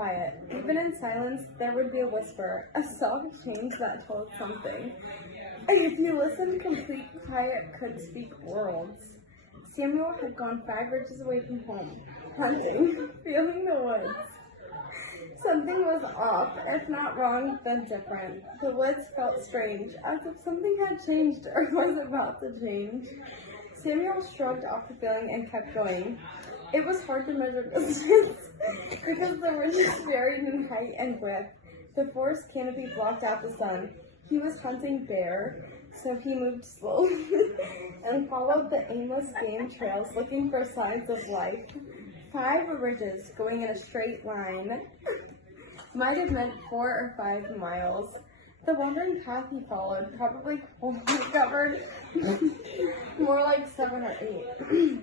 quiet. Even in silence, there would be a whisper, a soft change that told something. If you listened, complete quiet could speak worlds. Samuel had gone 5 ridges away from home, hunting, feeling the woods. Something was off, if not wrong, then different. The woods felt strange, as if something had changed or was about to change. Samuel shrugged off the feeling and kept going. It was hard to measure distance, because the ridges varied in height and width. The forest canopy blocked out the sun. He was hunting bear, so he moved slowly and followed the aimless game trails looking for signs of life. 5 ridges going in a straight line might have meant 4 or 5 miles. The wandering path he followed probably covered more like 7 or 8.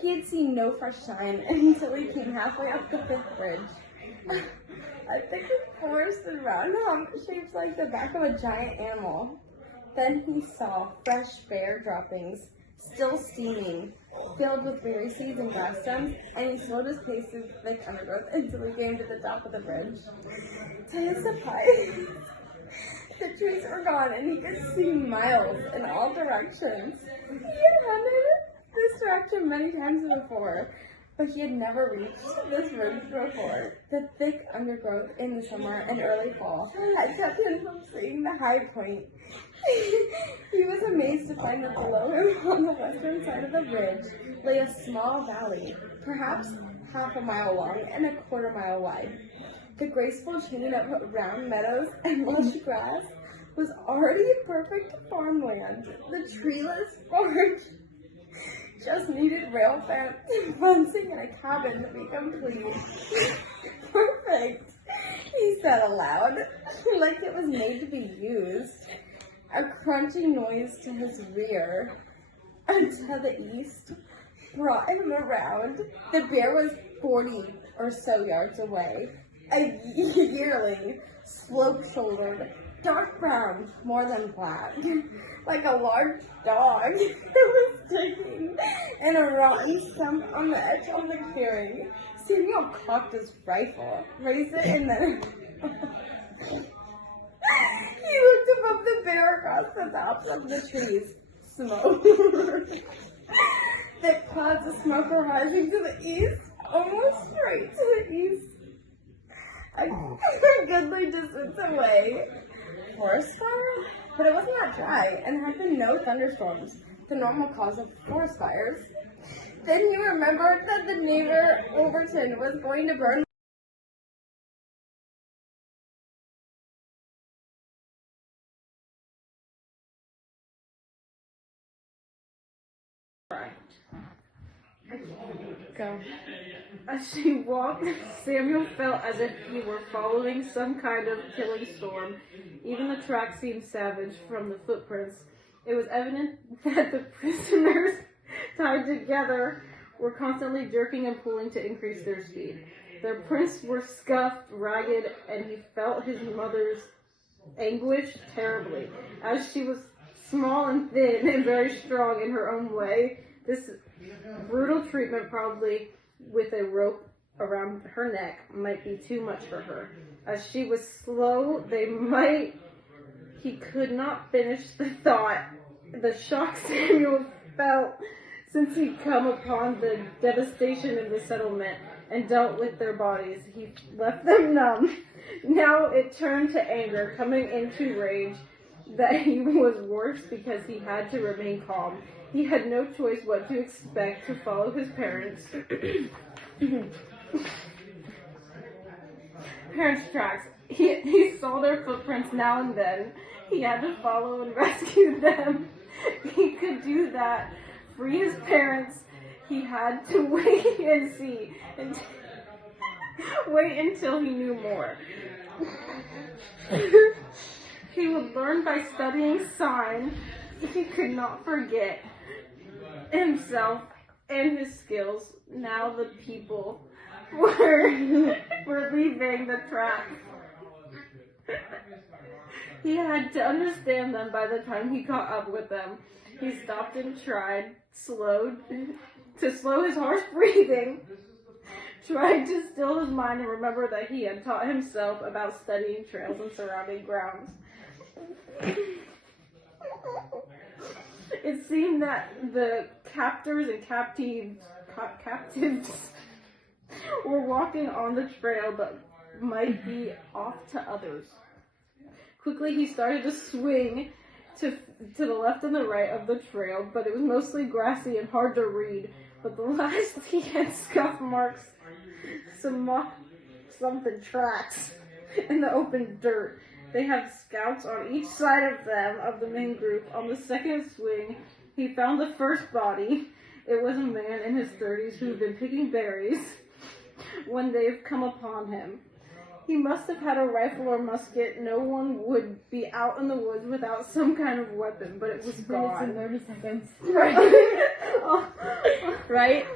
He had seen no fresh sign until he came halfway up the 5th ridge. A thick forest and round hump shaped like the back of a giant animal. Then he saw fresh bear droppings, still steaming, filled with berry seeds and grass stems, and he slowed his pace through the thick undergrowth until he came to the top of the ridge. To his surprise, the trees were gone and he could see miles in all directions. He had hunted this direction many times before, but he had never reached this ridge before. The thick undergrowth in the summer and early fall had kept him from seeing the high point. He was amazed to find that below him, on the western side of the ridge, lay a small valley, perhaps half a mile long and a quarter mile wide. The graceful chain of round meadows and lush grass was already perfect farmland. The treeless forge just needed rail fence, fencing, and a cabin to be complete. Perfect, he said aloud, like it was made to be used. A crunching noise to his rear and to the east brought him around. The bear was 40 or so yards away. A yearling, slope-shouldered, dark brown, more than black, like a large dog. It was digging in a rotten stump on the edge of the clearing. Samuel cocked his rifle, raised it, and then he looked above the bear across the tops of the trees. Smoke. Thick clouds of smoke were rising to the east, almost straight to the east. A goodly distance away. Forest fire? But it wasn't that dry, and there had been no thunderstorms, the normal cause of forest fires. Then he remembered that the neighbor Overton was going to burn Go. As she walked, Samuel felt as if he were following some kind of killing storm. Even the track seemed savage from the footprints. It was evident that the prisoners, tied together, were constantly jerking and pulling to increase their speed. Their prints were scuffed, ragged, and he felt his mother's anguish terribly. As she was small and thin and very strong in her own way, this brutal treatment, probably with a rope around her neck, might be too much for her. As she was slow, he could not finish the thought. The shock Samuel felt since he'd come upon the devastation of the settlement and dealt with their bodies, he left them numb. Now it turned to anger, coming into rage that he was worse because he had to remain calm. He had no choice what to expect to follow his parents' tracks. He saw their footprints now and then. He had to follow and rescue them. He could do that, free his parents. He had to wait and see, and wait until he knew more. He would learn by studying sign. He could not forget himself and his skills. Now the people were leaving the track. He had to understand them by the time he caught up with them. He stopped and tried to slow his harsh breathing, tried to still his mind and remember that he had taught himself about studying trails and surrounding grounds. It seemed that the captors and captives were walking on the trail but might be off to others. Quickly he started to swing to the left and the right of the trail, but it was mostly grassy and hard to read. But the last he had scuff marks, something tracks in the open dirt. They have scouts on each side of them, of the main group. On the second swing, he found the first body. It was a man in his 30s who had been picking berries when they've come upon him. He must have had a rifle or musket. No one would be out in the woods without some kind of weapon, but it was gone. Minutes and 30 seconds. Right? Right?